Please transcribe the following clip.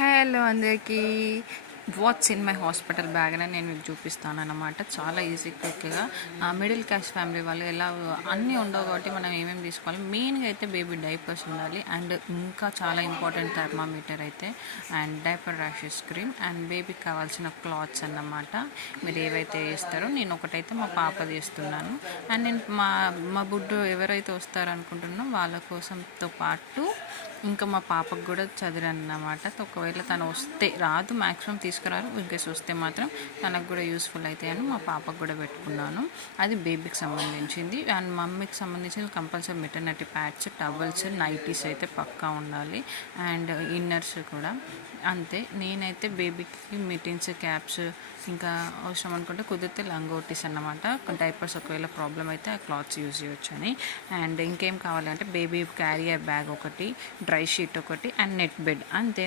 Hello అందరికీ. What's in my hospital bag అని నేను మీకు చూపిస్తాను అన్నమాట. చాలా ఈజీ క్విక్గా మిడిల్ క్లాస్ ఫ్యామిలీ వాళ్ళు ఎలా అన్నీ ఉండవు కాబట్టి మనం ఏమేమి తీసుకోవాలి. మెయిన్గా అయితే బేబీ డైపర్స్ ఉండాలి, అండ్ ఇంకా చాలా ఇంపార్టెంట్ థర్మామీటర్ అయితే, and diaper rashes cream, and బేబీకి కావాల్సిన క్లాత్స్ అన్నమాట. మీరు ఏవైతే వేస్తారో నేను ఒకటైతే మా పాపది వేస్తున్నాను, అండ్ నేను మా బుడ్డు ఎవరైతే వస్తారో అనుకుంటున్నానో వాళ్ళ కోసంతో పాటు ఇంకా మా పాపకు కూడా చదివాను అన్నమాట. ఒకవేళ తను వస్తే, రాదు మ్యాక్సిమం తీసుకురారు, ఇంకేస్ వస్తే మాత్రం తనకు కూడా యూస్ఫుల్ అవుతాయి అని మా పాపకు కూడా పెట్టుకున్నాను. అది బేబీకి సంబంధించింది. అండ్ మమ్మీకి సంబంధించిన compulsory maternity pads, towels, nighties అయితే పక్కా ఉండాలి, అండ్ ఇన్నర్స్ కూడా అంతే. నేనైతే బేబీకి మిటిన్స్, క్యాప్స్, ఇంకా అవసరం అనుకుంటే కుదిరితే లంగోటీస్ అన్నమాట. డైపర్స్ ఒకవేళ ప్రాబ్లం అయితే ఆ క్లాత్స్ యూజ్ చేయొచ్చు అని. అండ్ ఇంకేం కావాలంటే బేబీ క్యారియర్ బ్యాగ్ ఒకటి, డ్రై షీట్ ఒకటి, అండ్ నెట్ బెడ్ అంతే.